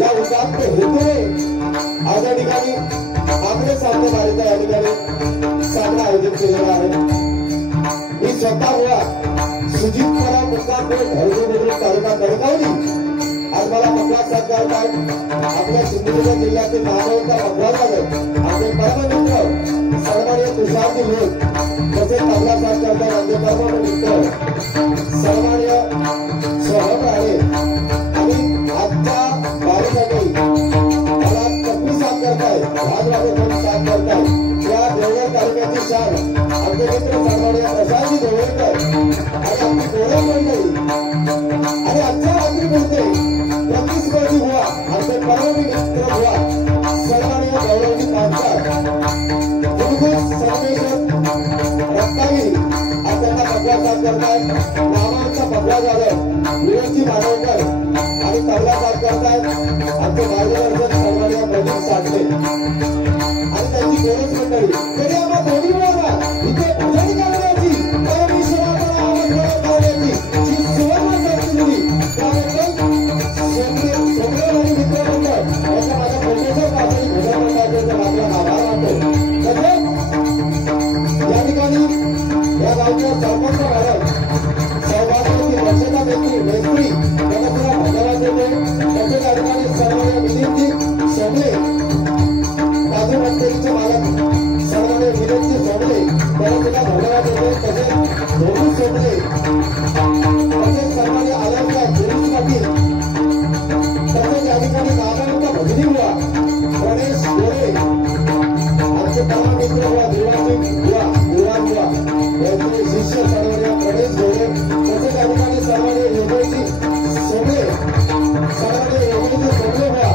या उदात्त हेतूने आज या ठिकाणी आपले सामने बारीचा या ठिकाणी सामना आयोजित केलेला आहे। मी स्वतः हुआ सुजितपरा मुक्काम हरगोविंद तालुका कणकवली आज मला पकवास साथ करत आहे। आपल्या सिंधुदुर्ग जिल्ह्यातील नामवंत पकवासवाले आपले परममित्र सन्माननीय तुषारजी लोक तसेच तबला साथ करतात आपले परममित्र सन्माननीय सोहम राणे आणि आजच्या बारीसाठी मला चटणी साथ करताय भाजवाले पण साथ करताय। या देवगड तालुक्याची शान आमचे मित्र सन्माननीय प्रशांतजी देवळकर आणि आपली गौरव मंडळी आणि आजच्या रात्री बोलते प्रतिस्पर्धी हुआ आमचे परममित्र हुआ सन्माननीय गौरवजी पानसर गुरुकुल सर्वेश्वर रत्नागिरी आज त्यांना पकवास साथ करताय। नामांचा पकवास झालं विरोधी मानवकर आणि तबला साथ करतायत आमचे मार्गदर्शक सन्माननीय प्रदीप साठे आणि त्यांची गौरव मंडळी। तरी आम्हा दोन्ही मुलांना इथे भजन करण्याची परमेश्वराचा आवाज करण्याची जी सुवर्ण संधी दिली त्याबद्दल सोमरेवाडी मित्रमंडळ यांच्या माझ्या प्रोफेसर पातळी भजन मंडळाचे आपला आभार मानतो। तसेच या ठिकाणी या गावच्या सरपंच मॅडम सहभागी दक्षता व्यक्ती मेस्त्री त्यांना सुद्धा धन्यवाद देते। तसेच या ठिकाणी सर्वांना विनंती सोमले बाजू मंडळीचे मालक सर्वांना विनंती सोमले त्यांना सुद्धा धन्यवाद देते। तसेच धोरू सोमले तसेच सर्वांनी आल्याच्या गुरुजी पाटील तसेच या ठिकाणी नामांचा भजनी हुआ गणेश गोरे आमचे परममित्र हुआ देवाजी हुआ युवराज हुआ यांचे शिष्य सर्वांना गणेश गोरे तसेच या ठिकाणी सर्वांनी योगेशजी सोमले सर्वांनी योगेशजी सोमले हुआ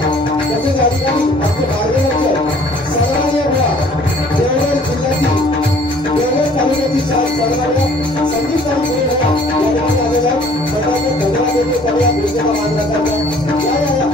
तसेच या ठिकाणी आपले मार्गदर्शक सर्वांनी हुआ देवगड जिल्ह्याची देवगड तालुक्याची सर्वांना संगीत आणि गुरु हुआ या ठिकाणी आलेल्या सर्वांना धन्यवाद देते। करूया गुरुजीला मान करता या अर्धा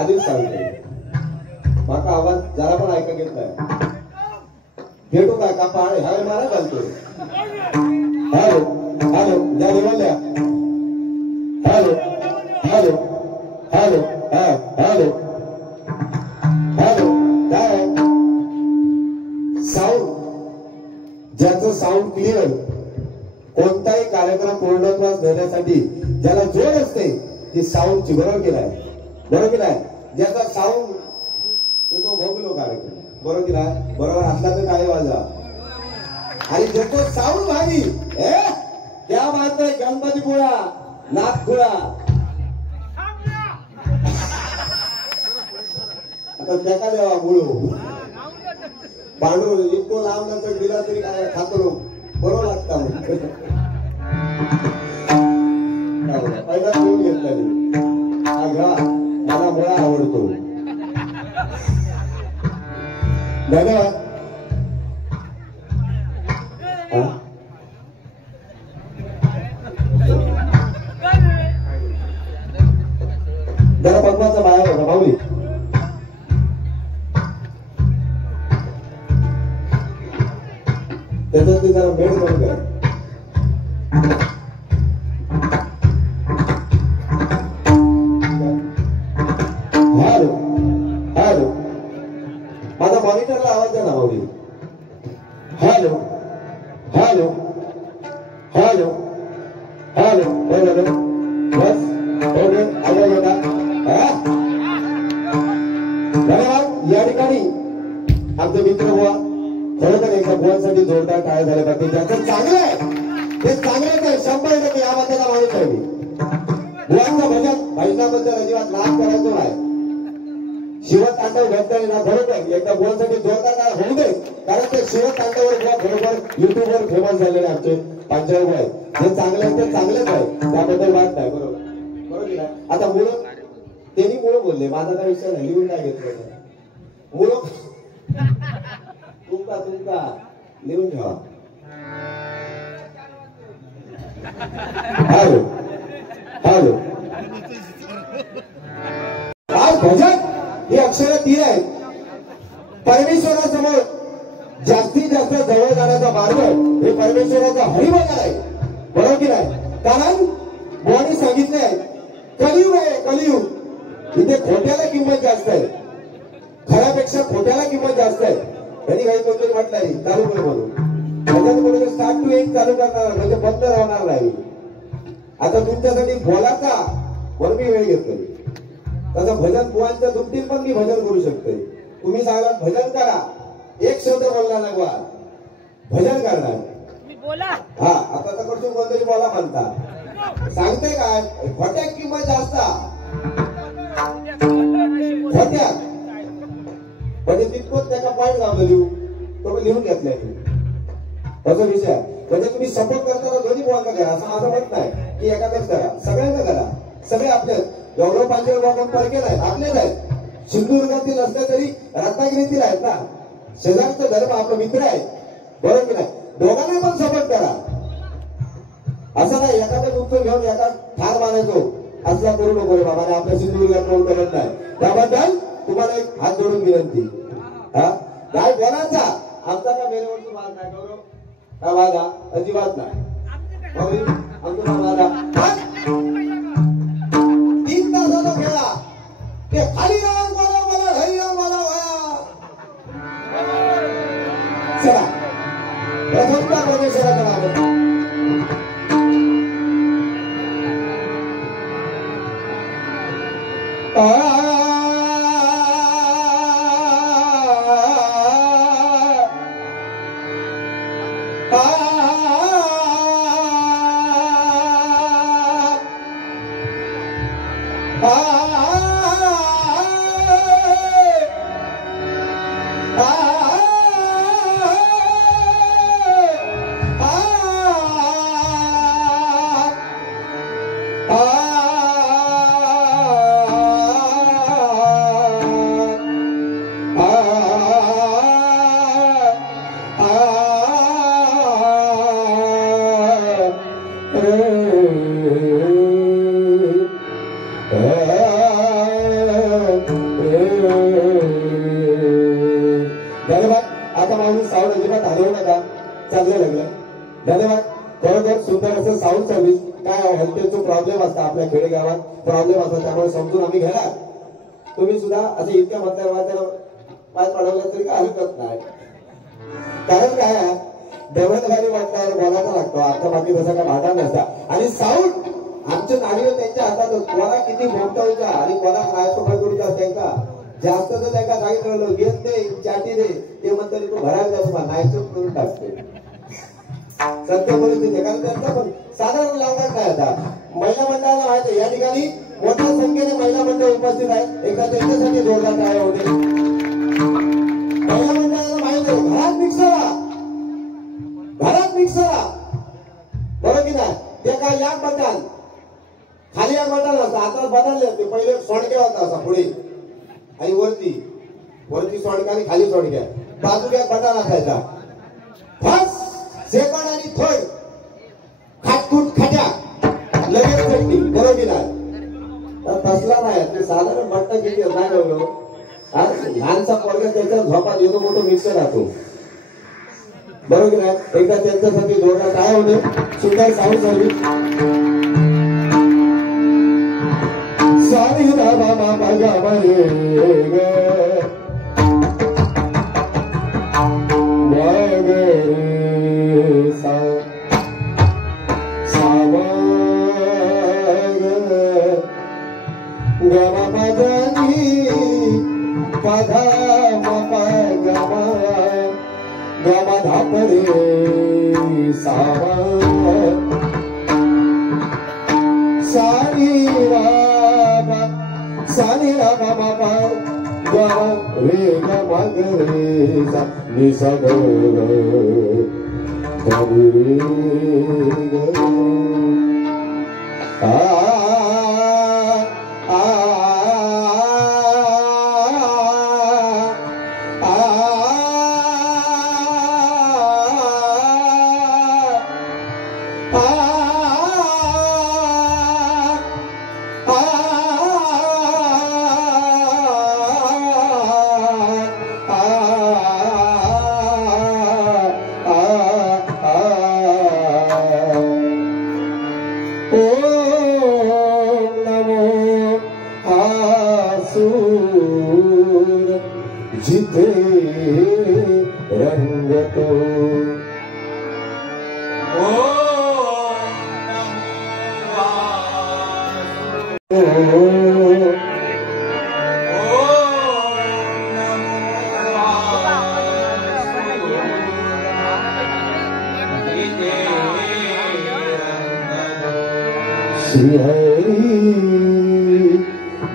आधीच सांगते माका आवाज जरा पण ऐका घेत नाही भेटू काय का पहाडे हवे मारा घालतोय। हॅलो हॅलो या देवाल्या hello hello hello hello hello काय साऊंड ज्याचं साऊंड क्लिअर कोणताही कार्यक्रम पूर्णत्वास नेण्यासाठी ज्याला जोर असते ती साऊंडची बरोबर केलाय बरोबर केलाय ज्याचा साऊंड तो भोगलो कार्यक्रम बरोबर केलाय बरोबर असला तर काय वाजा आणि ज्याचा साऊंड भारी त्या मात्र गणपतीपुळा नागपुळा आता त्याका देवा मुळू पांडुर इतको लांब नंतर दिला तरी काय खातो बरोबर लागता पहिला घेऊन घेतला मला मुळा आवडतो। धन्यवाद। जरा पद्माचा बाया होता भाऊली त्याच्यात ते जरा बेड बंद कर। हॅलो हॅलो माझा मॉनिटरला आवाज द्या ना भाऊली। Hello hello hello hello hello बस ओके आला बेटा धन्यवाद। या ठिकाणी आमचे मित्र हुआ खरोखर एका बुवांसाठी जोरदार टाळ्या झाल्या पाहिजे। ज्याचं चांगलं आहे ते चांगलंच आहे 100% याबद्दल माणूस आहे। बुवांचं भजन भजनाबद्दल अजिबात नाद करायचो नाही शिवतांडव घडतंय ना बरोबर एकदा बोलसाठी जोरदार होऊ दे कारण ते शिवतांडवर बरोबर युट्यूबवर फेमस झालेले आमचे पांचाळ आहे जे चांगले आहेत ते चांगलेच आहे त्याबद्दल वाद नाही बरोबर बरोबर आता मुलं त्यांनी मुलं बोलले माझा काय विषय नाही लिहून काय घेतलं मुलं तुमका लिहून ठेवा हॅलो हॅलो आज भजन ही अक्षरं 3 आहेत परमेश्वरासमोर जास्तीत जास्त जवळ जाण्याचा मार्ग हे परमेश्वराचा हरिभजन आहे बरोबर की नाही कारण बुवांनी सांगितलंय कलियुग आहे कलियुग इथे खोट्याला किंमत जास्त आहे खऱ्यापेक्षा खोट्याला किंमत जास्त आहे त्यांनी काही कोणतरी म्हटलंय चालू कर म्हणून त्याच्यात स्टार्ट टू एंड चालू करणार म्हणजे बंद राहणार नाही आता तुमच्यासाठी बोलाचा म्हणून मी वेळ घेतोय तसं भजन बुवांच्या दुपटीत पण मी भजन करू शकते तुम्ही सांगा भजन करा एक शब्द बोलला ना बुवा भजन करणार हा आता कडसून कोणतरी बोला म्हणता सांगते काय खोट्या किंमत जास्त खोट्या म्हणजे तितकंच त्याचा पॉईंट लावलं लिहू तो लिहून घेतलाय तसा विषय म्हणजे तुम्ही सपोर्ट करताना दोन्ही बुवांना करा असं माझं मत नाही की एकाच करा सगळ्यांना करा सगळे आपले गौरव पांचाळ बाबा परके नाहीत आपलेच आहेत सिंधुदुर्गातील असले तरी रत्नागिरीतील आहेत ना शेजारचा धर्म आपला मित्र आहे बरोबर की नाही दोघांना पण सपोर्ट करा असं नाही एखादं उत्तर घेऊन एका ठार मारायचो असला करू नको रे बाबा आपल्या सिंधुदुर्गात कोण करत नाही त्याबद्दल तुम्हाला एक हात जोडून विनंती हा काय बोलायचा आमचा काय मेरेवरची वाद नाही गौरव काय वादा अजिबात नाही आमचा वादा 3 तासाचा खेळा ते खाली राहून मला घरी येऊन मला चला प्रथमता परमेश्वराचं नाव धन्यवाद आता माणूस साऊंड अजिबात हलवू नका चांगलं लागलं धन्यवाद खरोखर सुंदर असं साऊंड सर्व्हिस काय हेल्थचा प्रॉब्लेम असता आपल्या खेडेगावात प्रॉब्लेम असतात त्यामुळे समजून आम्ही घेणार तुम्ही सुद्धा असं इतक्या मतदार पाय पडवलं तरी काय हरकत नाही कारण काय देवळगाडी वाटल्यावर बोलायचा लागतो आता बाकी तसा काय भाटा नसता आणि साऊंड आमच्या नाडीवर त्यांच्या हातात कोणा किती मोठा आणि कोणा काय सफाई करूचा त्यांना जास्त तर त्यांना सांगितलं घेत दे चाटी दे ते म्हणतात तो भरायला जातो नाहीच करून टाकतो सत्य परिस्थिती कारण त्यांचा पण साधारण लावणार काय आता महिला मंडळाला माहिती या ठिकाणी मोठ्या संख्येने महिला मंडळ उपस्थित आहेत एकदा त्यांच्यासाठी जोरदार काय होते महिला मंडळाला माहिती आहे घरात मिक्सर बरोबर की नाही ते काय या बटन खाली एक बटन असतं आता बदलले ते पहिले सोडक्या होता असा पुढे आणि वरती सोडक्या आणि खाली सोडक्या बाजूला बटन असायचा फर्स्ट सेकंड आणि थर्ड खाटकूट खाट्या लगेच चटणी बरोबर की नाही तसला नाही ते साधारण बट्टा किती नाही बरोबर लहानसा पोरगा त्याच्या झोपात येतो मोठं मिक्सर राहतो बरोबर की नाही एकदा त्यांच्यासाठी जोरदार काय होते सुंदर साऊंड सर्व्हिस सारी रामा मामा गावारे गमा पदानी पधा मपा गमा गमा धापरे सावा सानी रामा मापा रे ग मग रे सा नि सा ग रे ग आ आ जिथे रंग तो श्री हरि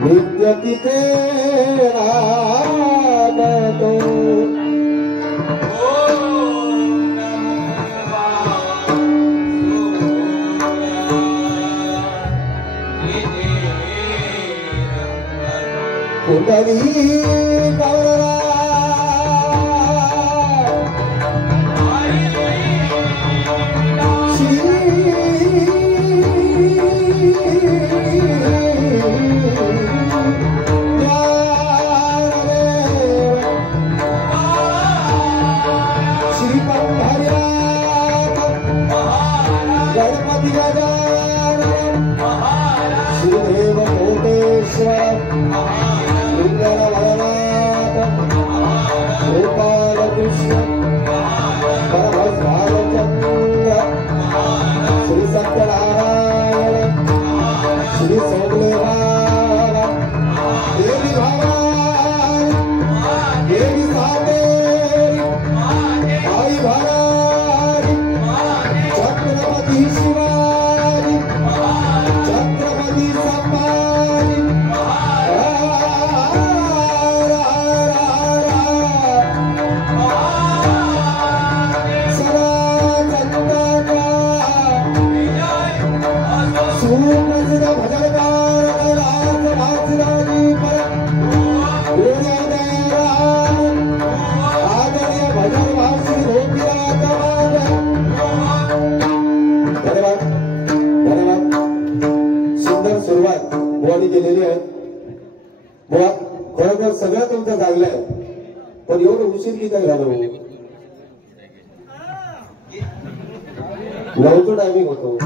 नित्य तिथे कुंडली कवरा गणपती गजानन श्रीदेव कोटेश्वर गोपाल कृष्ण परमहंसचंद्र श्री सत्यनारायण श्री सोमले बाबा देवी भवानी देवी सातेरी आई भवानी छत्रपती शिवाजी छत्रपती संभाजी केलेली आहे मुळात खरोखर सगळं तुमचं चांगलंय पण एवढं उशीर की काय झालं नऊचं टायमिंग होतो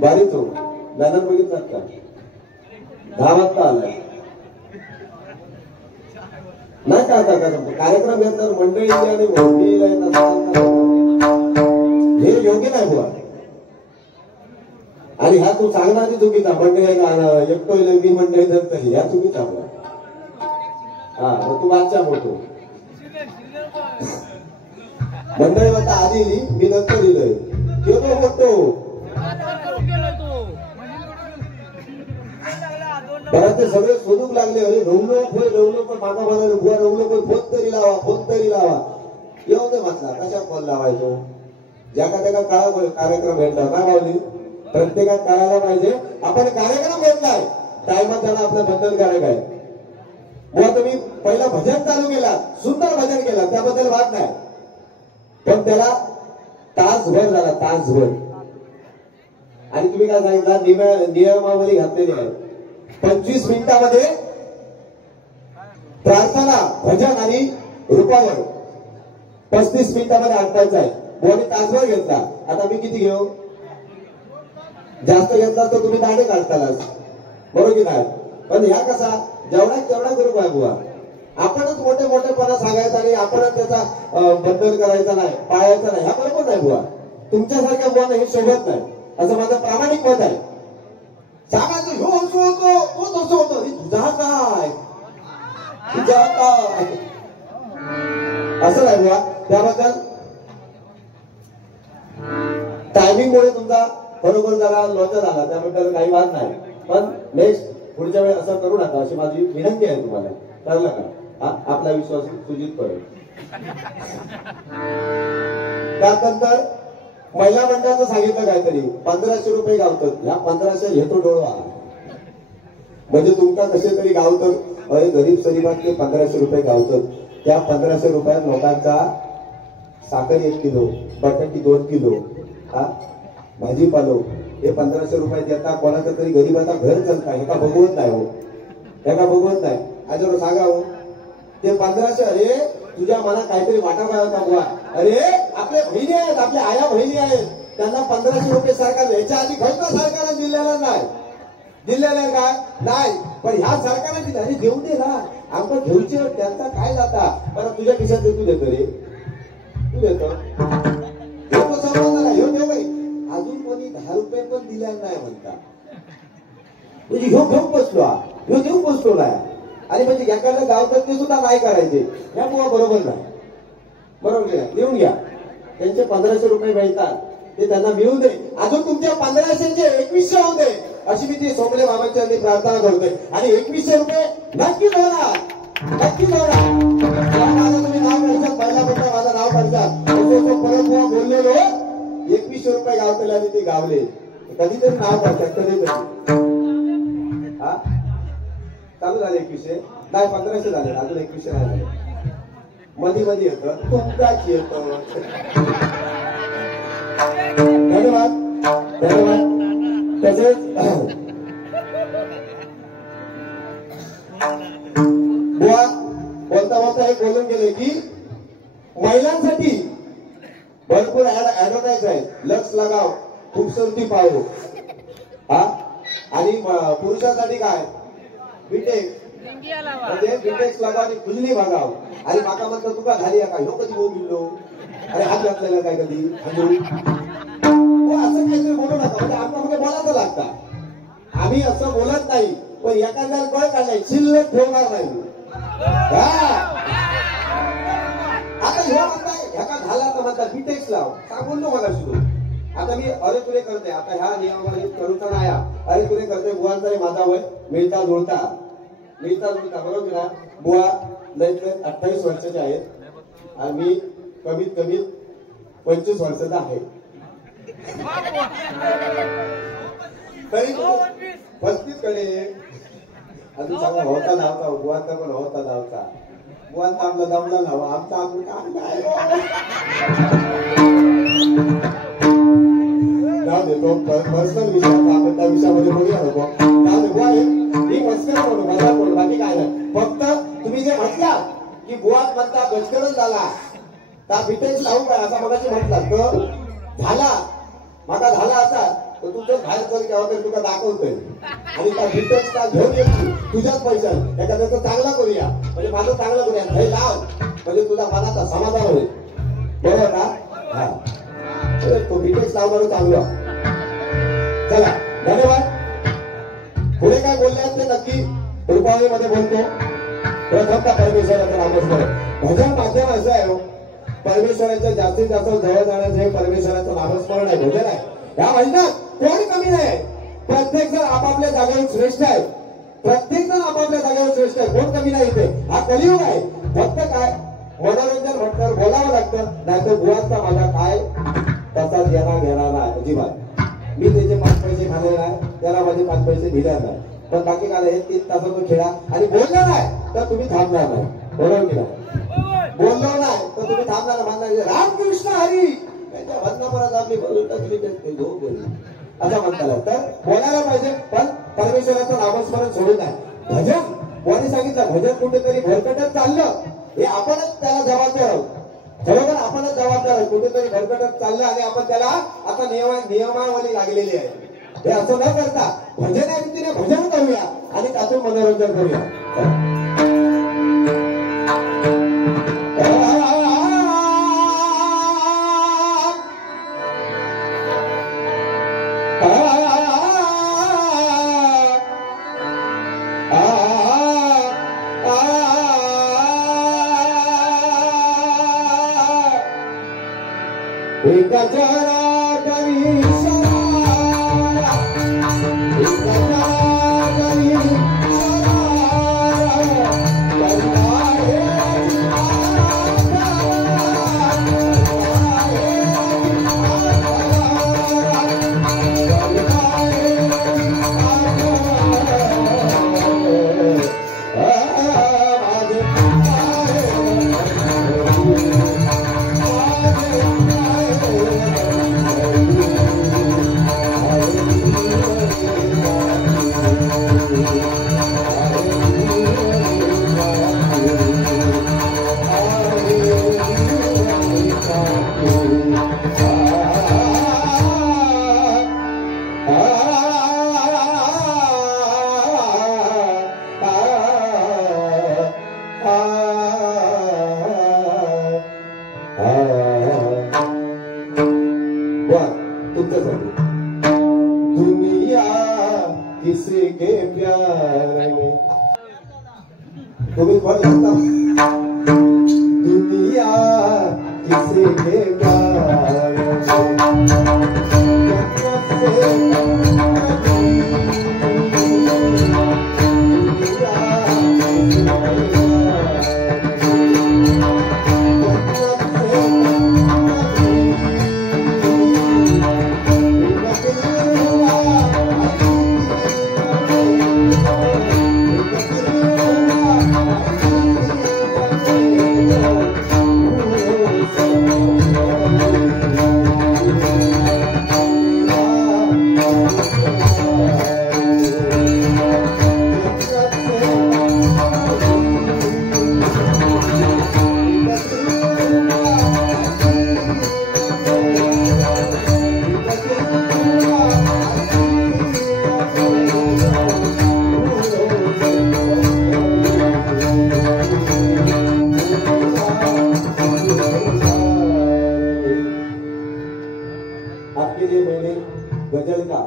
बारीच हो दादर बघितलात का 10 वाजता आलाय नाही का आता कार्यक्रम येतात मंडळी आणि मोठीला येतात हे योग्य नाही बुवा आणि हा तू सांगणारी चुकीचा मंडळी एकटो मी मंडळी जर तरी ह्या चुकीचा हा तू वाचा मोठो मंडळी आता आधी मी नंतर दिलंय केव्हा मोठो बरं ते सगळे शोधूक लागले अरे रवलो पण मागा म्हणाले बुवा रवलो पण फोन तरी लावा येऊ दे म्हटला कशा फोन लावायचो ज्याका त्याका काळा कार्यक्रम भेटला काय लावली प्रत्येकात करायला पाहिजे आपण कार्यक्रम घेतलाय टायमात त्याला आपलं बंधन करायचं आहे मग तुम्ही पहिला भजन चालू केला सुंदर भजन केला त्याबद्दल वाद नाही पण त्याला तासभर झाला तासभर आणि तुम्ही काय सांगितलं नियमावली घातलेली आहे 25 मिनिटांमध्ये प्रार्थना भजन आणि रूपावर 35 मिनिटांमध्ये आटवायचं आहे बोनी तासभर घेतला आता मी किती घेऊ जास्त घेतला तर तुम्ही दांडे काढतालाच बरोबर की नाही पण ह्या कसा जेवढा तेवढा ग्रुप आहे बुवा आपणच मोठेपणा सांगायचा आणि आपणच त्याचा बंधन करायचा नाही पाळायचा नाही हा बरोबर नाही बुवा तुमच्यासारख्या बुवानं हे शोभत नाही असं माझं प्रामाणिक मत आहे सांगायचं हो असं होतो तो तसं होतं तुझा काय असं नाही बुवा त्याबद्दल टायमिंग मुळे तुमचा बरोबर जरा लोचा झाला त्याबद्दल काही वाद नाही पण नेक्स्ट पुढच्या वेळी असं करू नका अशी माझी विनंती आहे तुम्हाला कळलं का? हा आपला विश्वास सुजित पडेल. त्यानंतर महिला मंडळाचं सांगितलं काहीतरी 1500 रुपये गावतात. या 1500 घेतो डोळा म्हणजे तुमका कसे तरी गावतात. अरे गरीब सरीबात ते 1500 रुपये गावतात. त्या 1500 रुपयात लोकांचा साखर 1 किलो, बटाटी 2 किलो, हा भाजीपालो हे 1500 रुपये देता. कोणाचं तरी गरीबाचा घर चालता एका बघवत नाही हो, एका बघवत नाही. आजवर सांगा हो ते 1500. अरे तुझ्या मनात काहीतरी वाटा पाहिजे बुवा. अरे आपल्या बहिणी आहेत, आपल्या आया बहिणी आहेत, त्यांना 1500 रुपये सरकार याच्या आधी घटना सरकारने दिलेला नाही. दिलेलं काय नाही, पण ह्या सरकारने दिला. अरे देऊ दे ना, आपण घेऊचे त्यांचा काय जाता. पण तुझ्या खिशात तू देतो रे, तू देतो नाही. ह्यो देऊ बाई अजून कोणी 10 रुपये पण दिलेला नाही म्हणता. म्हणजे ह्यो घेऊन बसलो, ह्यो देऊन बसलो नाही. आणि म्हणजे एखाद्या गावतात ते सुद्धा नाही करायचे. ह्या बुवा बरोबर नाही, बरोबर नाही. देऊन घ्या. त्यांचे 1500 रुपये मिळतात ते त्यांना मिळू दे. अजून तुमच्या 1500चे 2100 होते अशी मी ती सोमले बाबांच्या प्रार्थना करतोय. आणि 2100 रुपये नक्कीच होणार, नक्कीच होणार. तुम्ही नाव काढतात, पहिला बद्दल माझं नाव काढतात. परत बुवा बोललेलो 2100 रुपये गावतले आणि ते गावले. कधीतरी नाव काढतात, कधीतरी. हा चालू झाले 2100 नाही, 1500 झाले. अजून 2100 नाही झाले. मध्ये मध्ये येतं तुमकाच येतं. धन्यवाद, धन्यवाद. तसेच बुवा बोलता बोलता हे बोलून गेले की महिलांसाठी भरपूर ऍडव्हर्टाईज आहे. लक्ष लगाव खूबसूरती पाहो. हा आणि पुरुषांसाठी काय बीटेक म्हणजे बीटेक्स लगाव आणि खुजली भागाव. आणि माका म्हणतो तुका झाली का ह्यो कधी बोल गेलो. अरे हात घातलेला काय कधी असं काहीतरी बोलू नका. म्हणजे आपल्यामध्ये बोलायचं लागता. आम्ही असं बोलत नाही, पण एखाद्याला कळ काढलाय शिल्लक ठेवणार नाही. आता ह्यो म्हणताय ह्याका झाला तर म्हणता बीटेक्स लाव सांगून नो मला सुरू. आता मी अरे तुरे करते. आता ह्या नियमामध्ये करूचा नाही. अरे तुरे करते बुवांचा माझा वय मिळता जुळता बरोबर ना. बुवा लय 28 वर्षाचे आहेत आणि मी कमीत कमी 25 वर्षाचा आहे. तरी 35 कडे अजून सांगा होता नावचा बुवांचा पण होता नावचा. बुवांचा आपला जमला नाव आमचा आपण काम नाही. नाव देतो पर्सनल विषय. आता आपण त्या विषयामध्ये बोलूया नको. नाव दे बुवा ही मस्कर बोलू मजा बोलू बाकी काय नाही. फक्त तुम्ही जे म्हटला की बुवा म्हणता बचकरच झाला त्या बिटेक्स लावू काय असा मगाशी म्हटला तर झाला माझा झाला असा तर तुमचं बाहेर चल केव्हा तरी तुला दाखवतोय. आणि त्या बिटेक्स का घेऊन येतो तुझ्याच पैशात एखाद्याचं चांगला करूया म्हणजे माझं चांगलं करूया हे लाव म्हणजे तुझा मनाचा समाधान होईल. बरोबर ना. हा तो बिटेक्स लावणार चांगलं. चला धन्यवाद. पुढे काय बोलले आहेत ते नक्की रुपाळीमध्ये बोलतो. प्रथमतः परमेश्वराचं नामस्मरण. भजन माध्यम असं आहे परमेश्वराच्या जास्तीत जास्त जवळ जाण्याचं हे परमेश्वराचं नामस्मरण आहे, भजन आहे. या भजनात कोण कमी नाही. प्रत्येक जण आपापल्या जागेवर श्रेष्ठ आहे. प्रत्येक जण आपापल्या जागेवर श्रेष्ठ आहे. कोण कमी नाही इथे. हा कलियुग आहे. फक्त काय मनोरंजन म्हटल्यावर बोलावं लागतं. नाहीतर बुवांचा माझा काय तसा घेणार नाही अजिबात. मी त्याचे 5 पैसे खाल्ले नाही, त्याला माझे 5 पैसे दिले नाही. पण बाकी काय हे 3 तासातून खेळा आणि बोलला नाही तर तुम्ही थांबणार नाही. बरोबर की नाही. बोललो नाही तर तुम्ही थांबणार म्हणणार रामकृष्ण हरी त्यांच्या वंदनापरात आपली असं म्हणताला. तर बोलायला पाहिजे पण परमेश्वराचं नामस्मरण सोडून नाही. भजन कोणी सांगितलं भजन कुठेतरी भरकटत चाललं हे आपणच त्याला जबाबदार आहोत. बरोबर आपणच जबाबदार आहोत. कुठेतरी भरकटत चाललं आणि आपण त्याला आता नियमावली लागलेली आहे. हे असं न करता भजन या रीतीने भजन करूया आणि त्यातून मनोरंजन करूया. तुमच्यासाठी दुनिया किसी के प्यार में तुम्ही कोण लागता दुनिया किसी के प्यार आपके लिए मैंने गजल का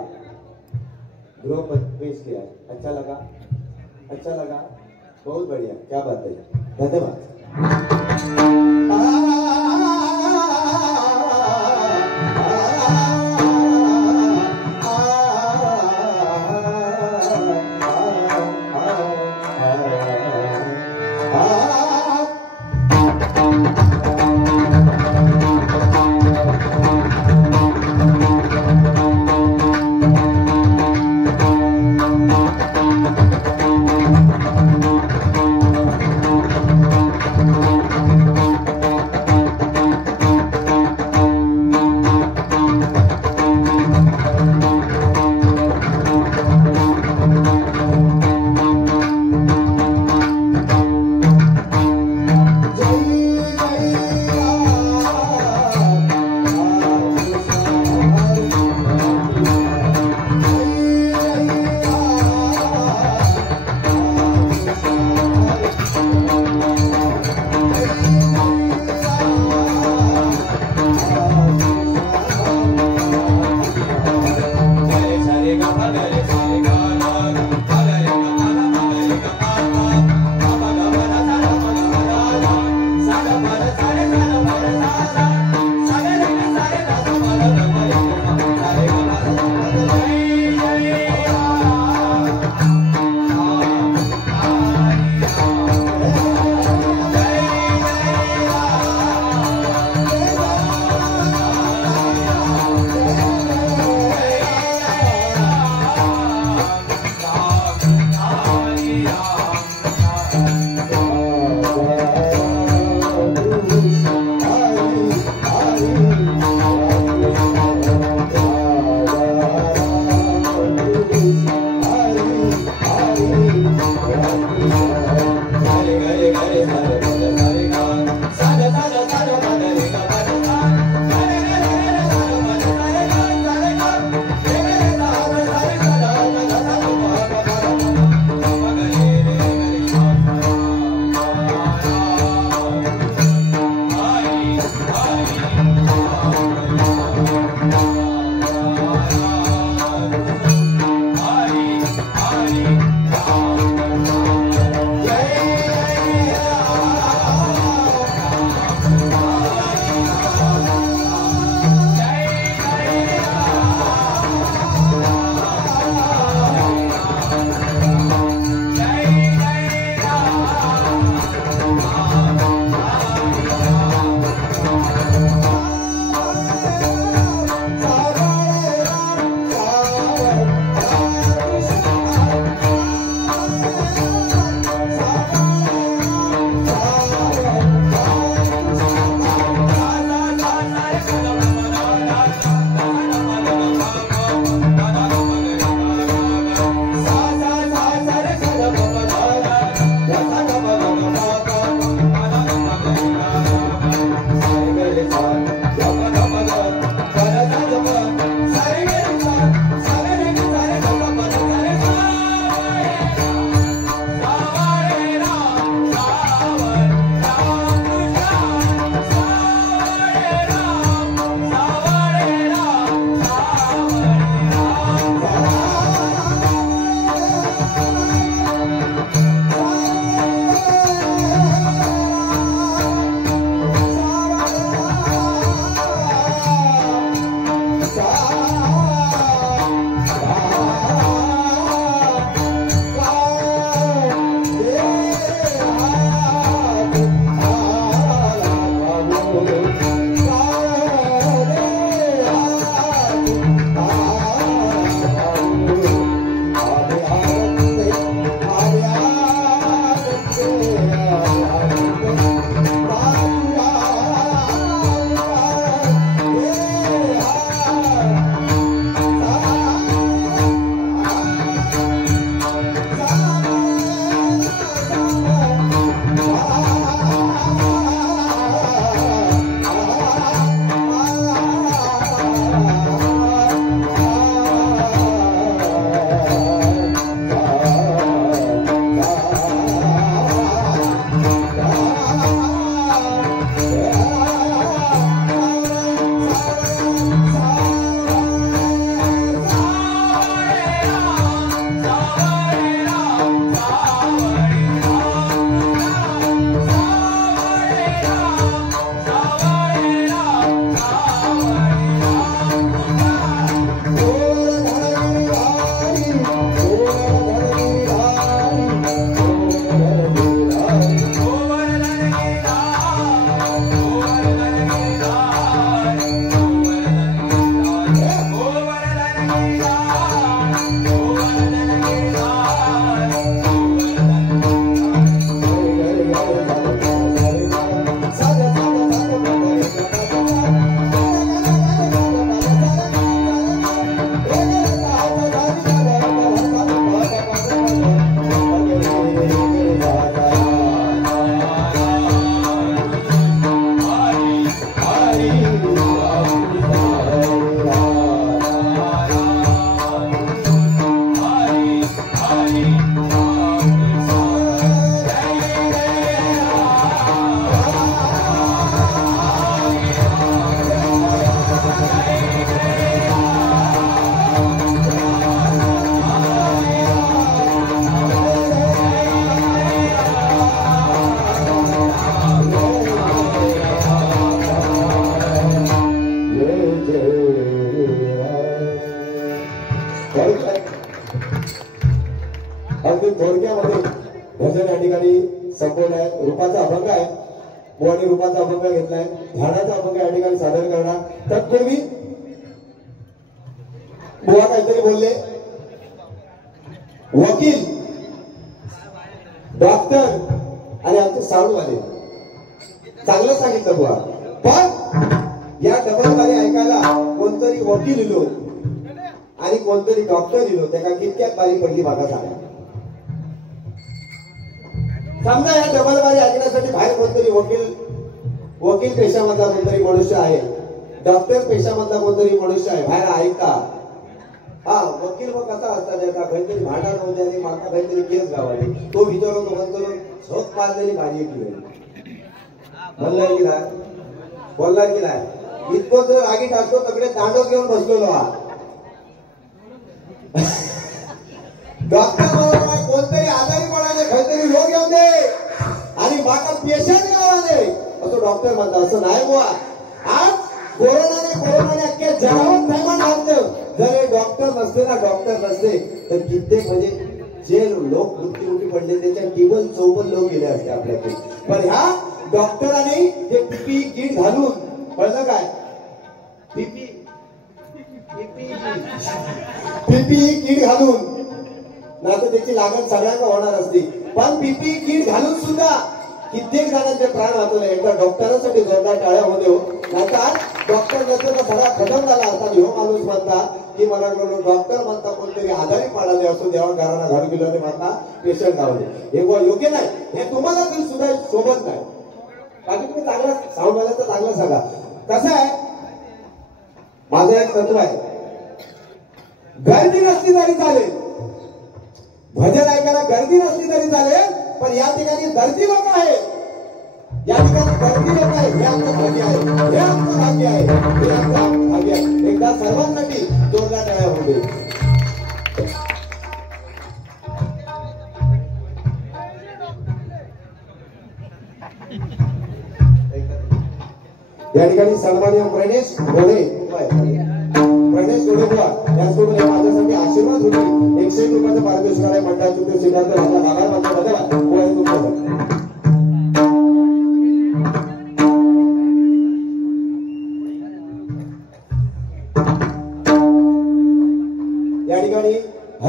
ग्रुप पेश किया है। अच्छा लगा? अच्छा लगा? बहुत बढ़िया, क्या बात है, धन्यवाद। अगदी थोडक्यामध्ये भजन या ठिकाणी संपवलं आहे. रूपाचा अभंग आहे, बुवानी रूपाचा अभंग घेतलाय, ध्यानाचा अभंग या ठिकाणी सादर करणार. तत्पूर्वी बुवा काहीतरी बोलले. वकील, डॉक्टर आणि आमचे साऊंडवाले चांगलं सांगितलं बुवा, पण या डबलवाले ऐकायला कोणतरी वकील इलो आणि कोणतरी डॉक्टर इलो त्याला कितक्यात बारी पडली बघा सांगा. समजा या डबलवाले ऐकण्यासाठी बाहेर कोणतरी वकील पेशामधला कोणतरी मनुष्य आहे, डॉक्टर पेशामधला कोणतरी मनुष्य आहे, बाहेर ऐकता. हा वकील मग कसा असता त्याचा काहीतरी भांडण होते आणि माका काहीतरी केस गावाली, तो विचारतो म्हणतो झोप मारलेली भाजी केली म्हणलं की नाही, बोलणार की नाही. इतको जर रागीट असतो सगळे दांडो घेऊन बसलेलो हा. डॉक्टर कोणतरी आजारी पडाले, काहीतरी रोग येऊ दे आणि माका पेशंट गावाले असं डॉक्टर म्हणतात. असं नाही बुवा. आज कोरोनाने अख्ख्या जगावर थैमान घातलं. जर हे डॉक्टर नसते ना, डॉक्टर नसते तर कित्येक म्हणजे जे लोक मृत्युमुखी पडले त्याच्या टेबल 54 लोक गेले असते आपल्याकडे. पण ह्या डॉक्टरांनी ते पीपी किट घालून, कळलं काय, पीपी किट घालून ना तर त्याची लागण सगळ्यांना होणार असते, पण पीपी किट घालून सुद्धा कित्येक जणांचे प्राण वाचवले. एकदा डॉक्टरांसाठी जोरदार टाळ्या होते हो. नाहीतर डॉक्टर नसतं सगळा खतम झाला असता. ह्यो माणूस म्हणता की मला डॉक्टर म्हणता कोणतरी आजारी पडाले असो, देवा घराला घर गेलो म्हणता पेशंट गावले. हे योग्य नाही, हे तुम्हाला तरी सुद्धा सोबत नाही. बाकी तुम्ही चांगला साऊंड वाला तर चांगलं सांगा. कसं आहे, माझं एक तत्व आहे, गर्दी नसली तरी चालेल, भजन ऐकायला गर्दी नसली तरी चालेल, पण या ठिकाणी गर्दी लोक आहेत, या ठिकाणी गर्दी लोक आहेत. हे आमचं भाग्य आहे, हे आमचं भाग्य आहे, हे आमचं भाग्य आहे. एकदा सर्वांसाठी जोरदार टाळ्या होते. या ठिकाणी सन्माननीय प्रणेश घोडे बुवा याचबरोबर माझ्यासाठी आशीर्वाद होते. 101 रुपयाचा पारितोषिक आहे मंडळाचे ते सिद्धार्थ आपला भागार मात्र धन्यवाद.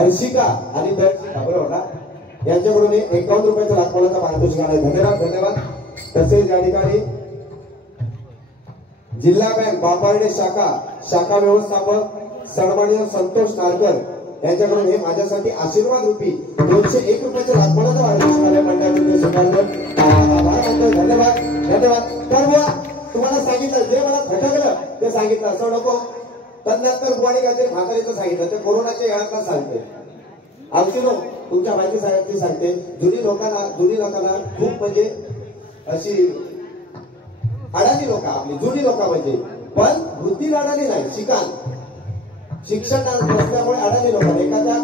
हर्षिका आणि दर्शिका बरोबर ना यांच्याकडून 51 रुपयाचं लाखोलाचा पारितोषिक आहे. धन्यवाद धन्यवाद. तसेच या ठिकाणी जिल्हा बँक बांबार्डे शाखा व्यवस्थापक सन्माननीय संतोष नारकर यांच्याकडून हे माझ्यासाठी आशीर्वाद रूपी 201 रुपयाचं लाखोलाचं पारितोषिक आहे. मंडळाचे स्वीकारलं. धन्यवाद धन्यवाद. तर तुम्हाला सांगितलं जे मला खटकलं ते सांगितलं असं नको. तदनंतर बुवानी काहीतरी म्हातारीचं सांगितलं ते कोरोनाच्या काळातला सांगते. आमची लोक तुमच्या माहितीसाठी सांगते जुनी लोकांना खूप म्हणजे अशी अडाणी लोक आपली जुनी लोक म्हणजे पण बुद्धी अडाणी नाही शिक्षण नसल्यामुळे अडाणी लोक एखाद्या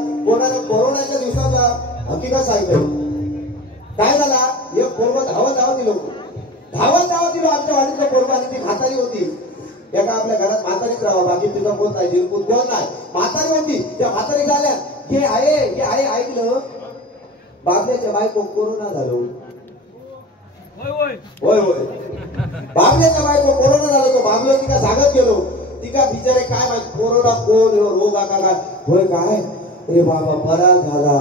कोरोनाच्या दिवसाचा हकीकत सांगतोय काय झाला एक पोरग धावत दिलो आमच्या वाडीतलं पोरग आणि ती म्हातारी होती एका आपल्या घरात म्हातारीच राहा बाकी तुझा कोण नाही दिलकुत कोण नाही म्हातारी होती त्या म्हातारी झाल्या हे आहे ऐकलं बाबल्याच्या बायको कोरोना झालो होय बाबल्याच्या बायको कोरोना झालो तो बाबलो तिका सांगत गेलो तिका बिचारे काय माहिती कोरोना कोण रोग आका काय होय काय रे बाबा बरा झाला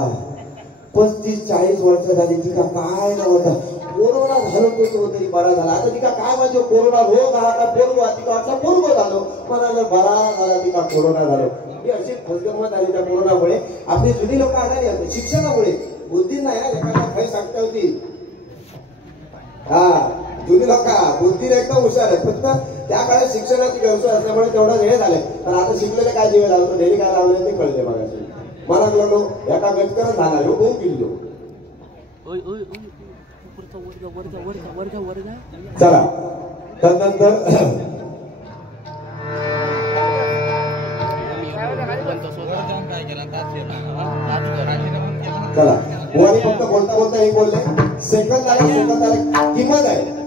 35-40 वर्ष झाली तिका काय नव्हता कोरोना झालो तो तरी बरा झाला आता तिका काय म्हणजे कोरोना रोग हा का पोरगो तिका वाटला पोरगो झालो म्हणाला बरा झाला तिका कोरोना झालो ही अशी फसगमत आली त्या कोरोनामुळे आपली जुनी लोक आढळली होते शिक्षणामुळे बुद्धी नाही एखादा काही सांगता होती हा जुनी लोक बुद्धीने एकदम हुशार आहे फक्त त्या काळात शिक्षणाची व्यवसाय असल्यामुळे तेवढा वेळ झाले पण आता शिकलेले काय जीवे लावतो डेली काय लावले ते कळले बघा मला लागलो एका गटकरच झाला ह्यो खूप किल्लो चला त्यानंतर चला बुवानी फक्त बोलता हे बोलले सेकंदाला किंमत आहे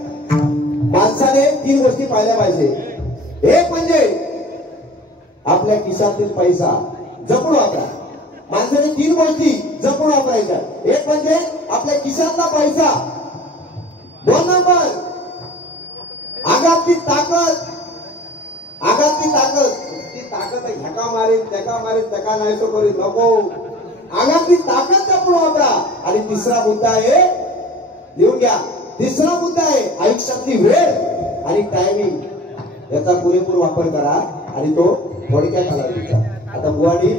माणसाने 3 गोष्टी पाहिल्या पाहिजे. एक म्हणजे आपल्या खिशातील पैसा जपून वापरा. माणसाने 3 गोष्टी जपून वापरायच्या. एक म्हणजे आपल्या खिशातला पैसा 2 नंबर आघातली ताकद ती ताकद झका मारीन त्याका नाही सो करीत नको आघातली ताकद जपून वापरा. आणि तिसरा मुद्दा आहे लिहून घ्या तिसरा मुद्दा आहे आयुष्यातली वेळ आणि टायमिंग याचा पुरेपूर वापर करा आणि तो थोडक्यात कालावधीचा. आता बुवानी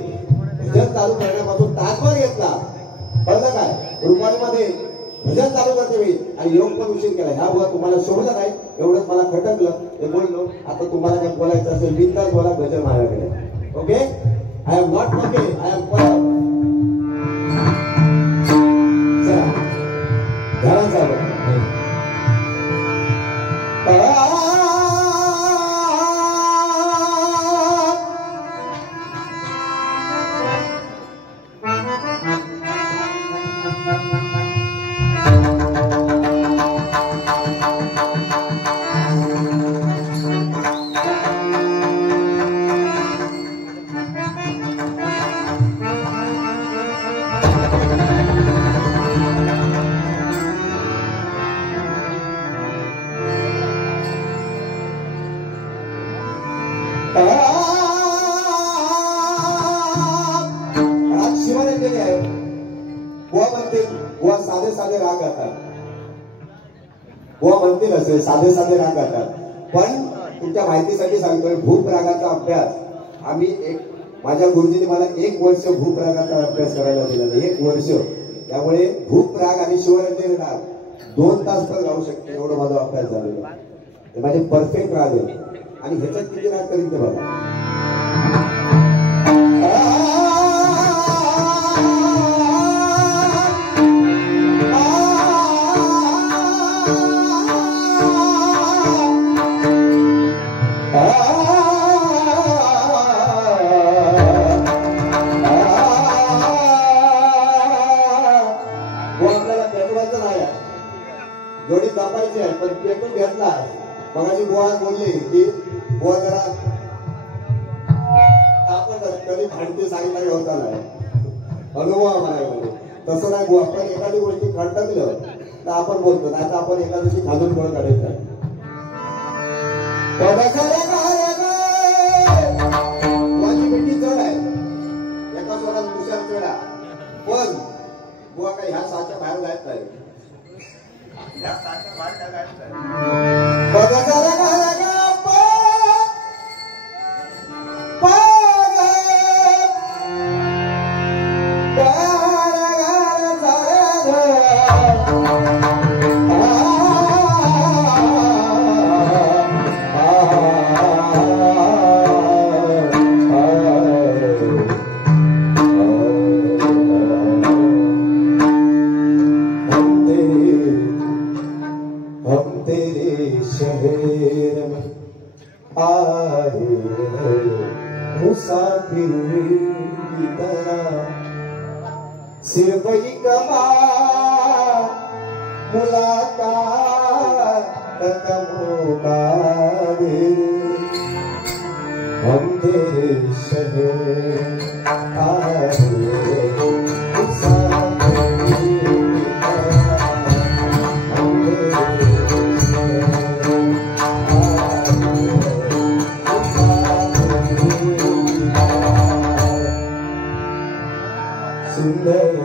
भजन चालू करण्यापासून तासभर घेतला कळलं काय रुपाणीमध्ये भजन चालू करते मी आणि योग पण उशीर केला ह्या बुवा तुम्हाला शोधलं नाही एवढंच मला खटकलं ते बोललो. आता तुम्हाला काय बोलायचं असेल बिनधास्त बोला भजन माझ्याकडे okay. I am not okay I am चला घरात चालू साधे राग गातात पण तुमच्या माहितीसाठी सांगतोय भूप रागाचा अभ्यास आम्ही माझ्या गुरुजींनी मला 1 वर्ष भूप रागाचा अभ्यास करायला दिला 1 वर्ष. त्यामुळे भूप राग आणि शिवरंजनी राग 2 तास पण गाऊ शकते एवढं माझा अभ्यास झालेला हे माझे परफेक्ट राग आहे. आणि ह्याच्यात किती राग करीन ते बघा. जोडी दाबायची आहे पण पेटून घेतला मगाशी बुवा बोलले की बुवा जरा आपण कधी भांडते सांगितलं होता नाही अनुभव म्हणाले तसं नाही बुवा आपण एखादी गोष्टी खडकलं तर आपण बोलतो नाही तर आपण एका दिवशी खाजून गोळ काढायचं माझी भेटी चढ आहे एका स्वरात दुसऱ्या चढा आए मुसाफिर की तरह सिर्फ एक बार मुलाकात का मौका दे हम तेरे शहर आए सुंदर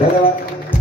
धन्यवाद.